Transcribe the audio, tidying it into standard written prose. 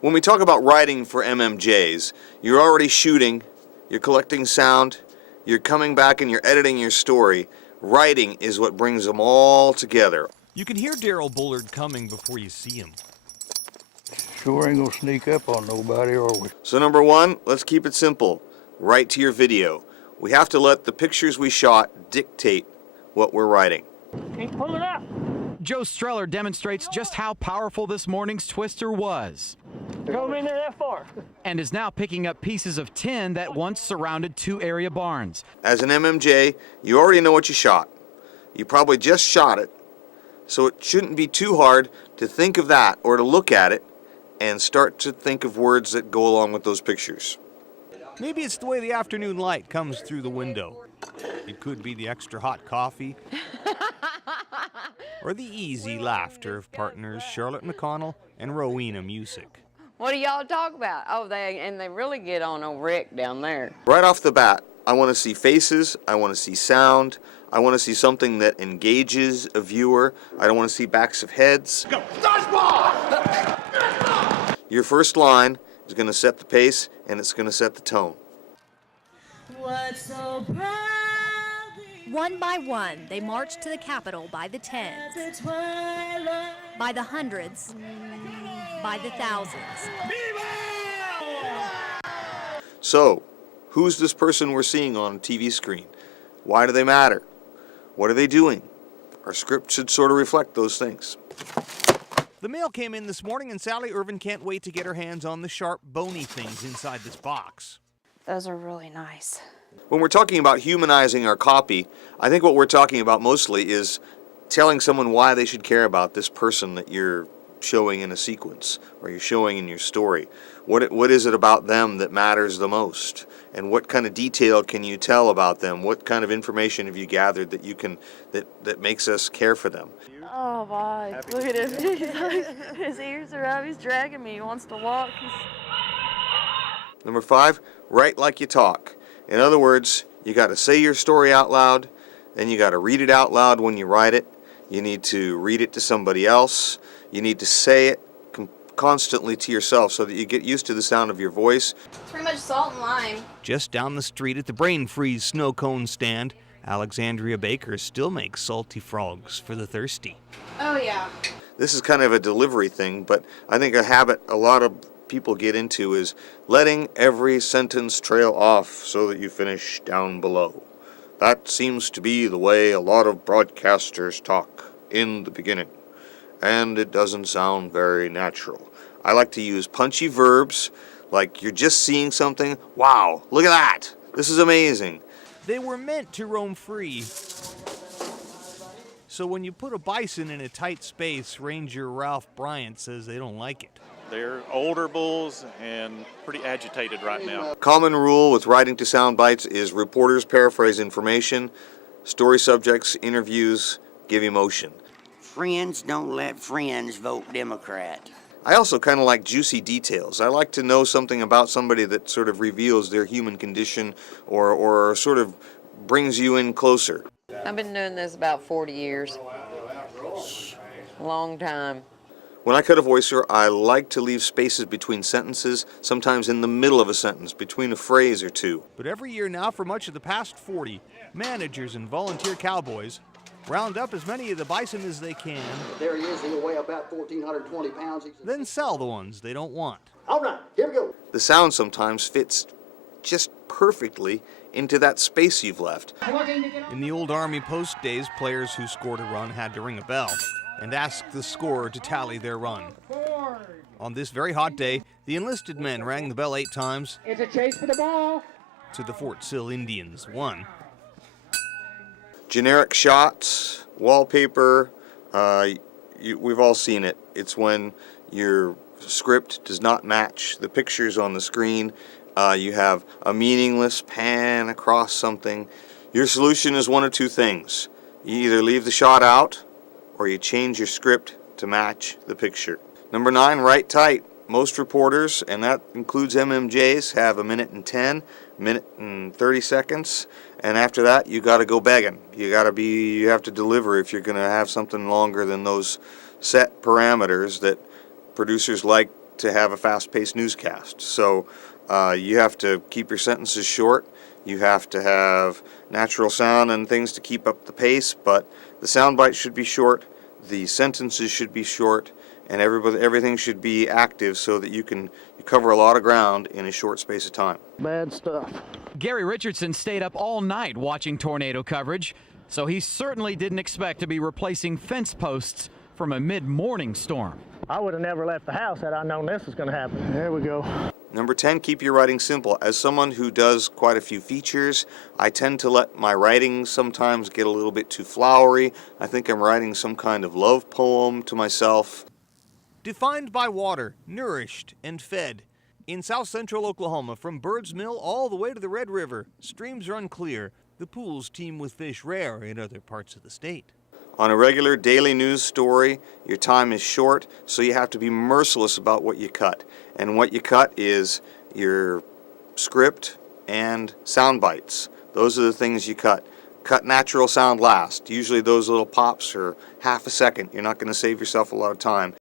When we talk about writing for MMJs, you're already shooting, you're collecting sound, you're coming back and you're editing your story. Writing is what brings them all together. You can hear Daryl Bullard coming before you see him. Sure ain't gonna sneak up on nobody, are we? So number one, let's keep it simple. Write to your video. We have to let the pictures we shot dictate what we're writing. Okay, pull it up. Joe Streller demonstrates just how powerful this morning's twister was. Go in there that far. And is now picking up pieces of tin that once surrounded two area barns. As an MMJ, you already know what you shot. You probably just shot it, so it shouldn't be too hard to think of that or to look at it and start to think of words that go along with those pictures. Maybe it's the way the afternoon light comes through the window. It could be the extra hot coffee. Or the easy laughter of partners Charlotte McConnell and Rowena Music. What do y'all talk about? Oh, they really get on old Rick down there. Right off the bat, I want to see faces, I want to see sound, I want to see something that engages a viewer. I don't want to see backs of heads. Go. Dodgeball! Your first line is going to set the pace and it's going to set the tone. What's so proudly One by one, they marched to the Capitol by the tens, the twilight. by the hundreds, by the thousands. So, who's this person we're seeing on a TV screen? Why do they matter? What are they doing? Our script should sort of reflect those things. The mail came in this morning and Sally Irvin can't wait to get her hands on the sharp, bony things inside this box. Those are really nice. When we're talking about humanizing our copy, I think what we're talking about mostly is telling someone why they should care about this person that you're showing in a sequence or you're showing in your story. What is it about them that matters the most? And what kind of detail can you tell about them? What kind of information have you gathered that you can that makes us care for them? Oh my, look at him. His ears are up, he's dragging me, he wants to walk. Number 5, write like you talk. In other words, you got to say your story out loud, then you got to read it out loud when you write it. You need to read it to somebody else. You need to say it constantly to yourself so that you get used to the sound of your voice. It's pretty much salt and lime. Just down the street at the Brain Freeze snow cone stand, Alexandria Baker still makes salty frogs for the thirsty. Oh yeah. This is kind of a delivery thing, but I think a habit a lot of people get into is letting every sentence trail off so that you finish down below. That seems to be the way a lot of broadcasters talk in the beginning, and it doesn't sound very natural. I like to use punchy verbs, like you're just seeing something. Wow, look at that. This is amazing. They were meant to roam free. So when you put a bison in a tight space, Ranger Ralph Bryant says they don't like it. They're older bulls and pretty agitated right now. Common rule with writing to sound bites is reporters paraphrase information, story subjects, interviews, give emotion. Friends don't let friends vote Democrat. I also kind of like juicy details. I like to know something about somebody that sort of reveals their human condition or sort of brings you in closer. I've been doing this about 40 years. Long time. When I cut a voiceover, I like to leave spaces between sentences, sometimes in the middle of a sentence, between a phrase or two. But every year now, for much of the past 40, managers and volunteer cowboys round up as many of the bison as they can. There he is, he'll weigh about 1,420 pounds. Then sell the ones they don't want. All right, here we go. The sound sometimes fits just perfectly into that space you've left. In the old Army post days, players who scored a run had to ring a bell and ask the scorer to tally their run. On this very hot day, the enlisted men rang the bell 8 times. It's a chase for the ball. To the Fort Sill Indians 1. Generic shots, wallpaper, we've all seen it. It's when your script does not match the pictures on the screen. You have a meaningless pan across something. Your solution is one of two things. You either leave the shot out or you change your script to match the picture. Number 9, write tight. Most reporters, and that includes MMJs, have 1:10, 1:30 seconds, and after that you got to go begging. You have to deliver if you're going to have something longer than those set parameters that producers like to have a fast-paced newscast. So you have to keep your sentences short. You have to have natural sound and things to keep up the pace, but the sound bites should be short, the sentences should be short, and everything should be active so that you cover a lot of ground in a short space of time. Bad stuff. Gary Richardson stayed up all night watching tornado coverage, so he certainly didn't expect to be replacing fence posts from a mid-morning storm. I would have never left the house had I known this was going to happen. There we go. Number 10, keep your writing simple. As someone who does quite a few features, I tend to let my writing sometimes get a little bit too flowery. I think I'm writing some kind of love poem to myself. Defined by water, nourished and fed. In south central Oklahoma, from Bird's Mill all the way to the Red River, streams run clear. The pools teem with fish rare in other parts of the state. On a regular daily news story, your time is short, so you have to be merciless about what you cut. And what you cut is your script and sound bites. Those are the things you cut. Cut natural sound last. Usually those little pops are half a second. You're not going to save yourself a lot of time.